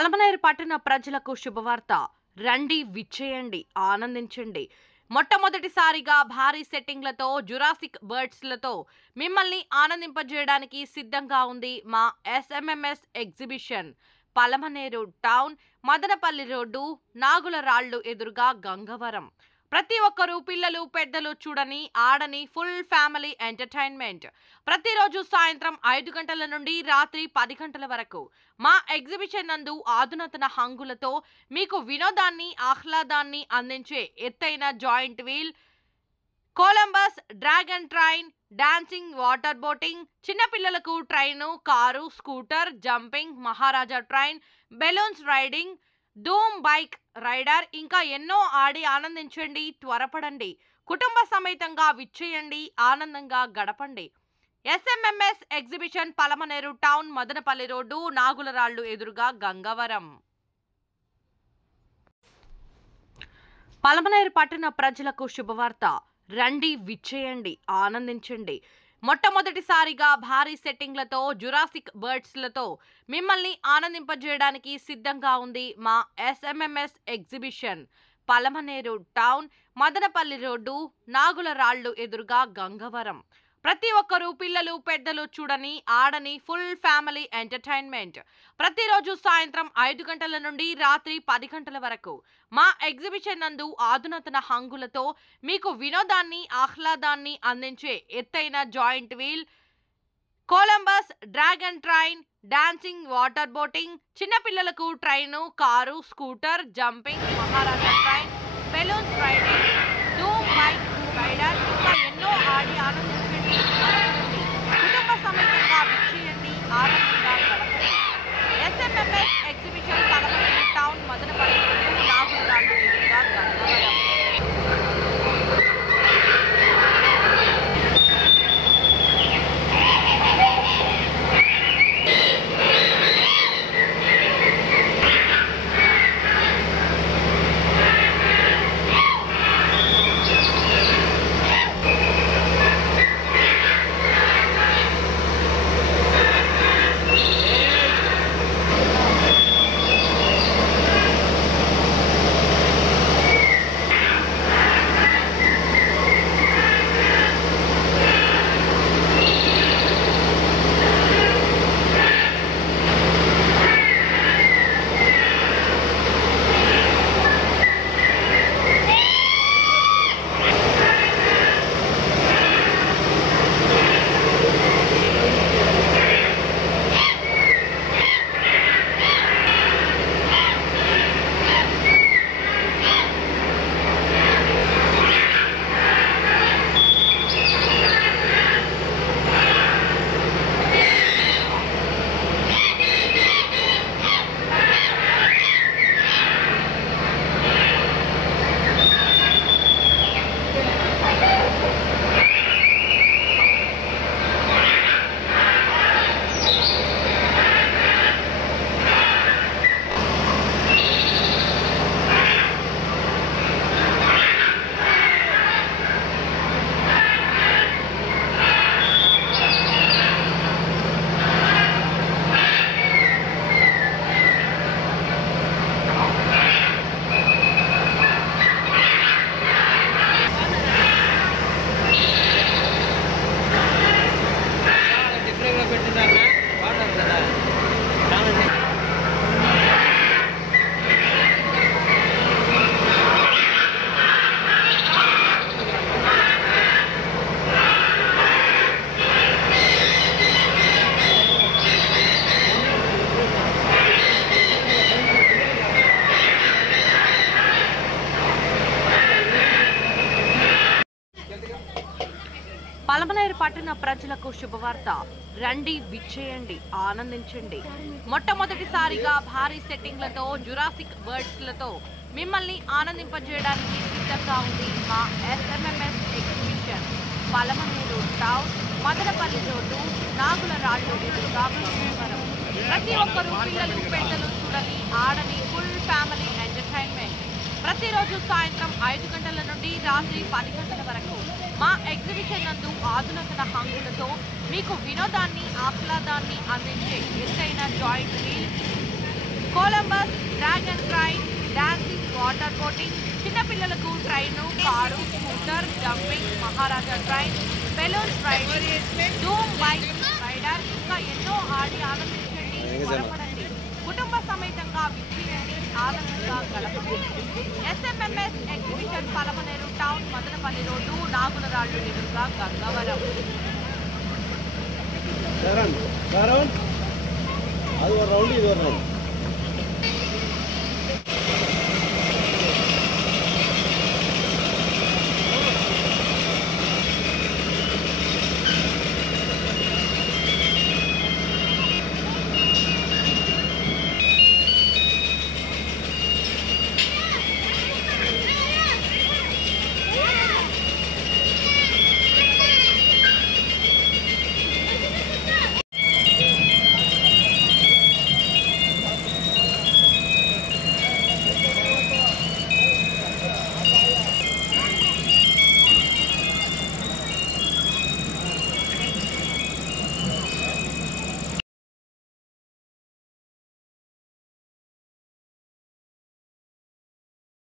పలమనేరు పట్టణ ప్రజలకు శుభవార్త. రండి, విచ్చేయండి, ఆనందించండి. మొట్టమొదటిసారిగా భారీ సెట్టింగ్లతో జురాసిక్ బర్డ్స్లతో మిమ్మల్ని ఆనందింపజేయడానికి సిద్ధంగా ఉంది మా SMMS exhibition. Palamaneru town, Madanapalle road, Nagularallu ఎదురుగా గంగవరం. ప్రతి ఒక్కరూ పిల్లలు పెద్దలు చూడని ఆడని ఫుల్ ఫ్యామిలీ ఎంటర్టైన్మెంట్. ప్రతిరోజు సాయంత్రం 5 గంటల నుండి రాత్రి 10 గంటల వరకు మా ఎగ్జిబిషన్ నందు ఆధునాతన హంగులతో మీకు వినోదాన్ని ఆహ్లాదాన్ని అందించే ఎత్తైన giant wheel, Columbus, dragon train, dancing water boating, చిన్నపిల్లలకు train, car, scooter, jumping, Maharaja train, balloons riding, Dhoom bike rider, ఇంకా ఎన్నో ఆడి ఆనందించండి. త్వరపడండి, కుటుంబ సమేతంగా విచ్చేయండి, ఆనందంగా గడపండి. SMMS exhibition, Palamaneru town, Madanapalle road, Nagularallu ఎదురుగా గంగవరం. పలమనేరు పట్టణ ప్రజలకు శుభవార్త. రండి, విచ్చేయండి, ఆనందించండి. మొట్టమొదటిసారిగా భారీ సెట్టింగ్లతో జురాసిక్ బర్డ్స్లతో మిమ్మల్ని ఆనందింపజేయడానికి సిద్ధంగా ఉంది మా SMMS exhibition. Palamaneru town, Madanapalle road, Nagularallu ఎదురుగా గంగవరం. ప్రతి ఒక్కరూ పిల్లలు పెద్దలు చూడని ఆడని ఫుల్ ఫ్యామిలీ ఎంటర్టైన్మెంట్. ప్రతిరోజు సాయంత్రం 5 గంటల నుండి రాత్రి 10 గంటల వరకు మా ఎగ్జిబిషన్ నందు ఆధునాతన హంగులతో మీకు వినోదాన్ని ఆహ్లాదాన్ని అందించే ఎత్తైన giant wheel, Columbus, dragon train, dancing water boating, చిన్నపిల్లలకు train, car, scooter, jumping, Maharaja train, balloons riding, Dhoom bike rider, ఇంకా ఎన్నో ఆడి ఆనందించండి. కుటుంబ సమేతంగా విచ్చేయండి, ఆనందంగా గడపండి. SMMS exhibition, Palamaneru town, Madanapalle road, Nagularallu ఎదురుగా గంగవరం. పలమనేరు పట్టణ ప్రజలకు శుభవార్త. రండి, విచ్చేయండి, ఆనందించండి. మొట్టమొదటిసారిగా భారీ సెట్టింగ్లతో జురాసిక్ బర్డ్స్లతో మిమ్మల్ని ఆనందింపజేయడానికి సిద్ధంగా ఉంది మా SMMS exhibition. Palamaneru town, Madanapalle road, Nagularallu ఎదురుగా గంగవరం. ప్రతి ఒక్కరూ పిల్లలు పెద్దలు చూడని ఆడని ఫుల్ ఫ్యామిలీ ఎంటర్టైన్మెంట్. ప్రతిరోజు సాయంత్రం 5 గంటల నుండి రాత్రి 10 గంటల వరకు మా ఎగ్జిబిషన్ నందు ఆధునాతన హంగులతో మీకు వినోదాన్ని ఆహ్లాదాన్ని అందించే ఎత్తైన giant wheel, Columbus dragon train, dancing water boating, చిన్నపిల్లలకు train, car, scooter, jumping, Maharaja train, balloon train, Dhoom bike rider, ఇంకా ఎన్నో ఆడి ఆనందించండి, త్వరపడండి, కుటుంబ సమేతంగా విచ్చేయండి, ఆనందంగా గడపండి. SMMS exhibition Palamaneru town, Madanapalle road, Nagularallu ఎదురుగా గంగవరం. అది ఒక రౌండ్ ఇది ఒక రౌండ్.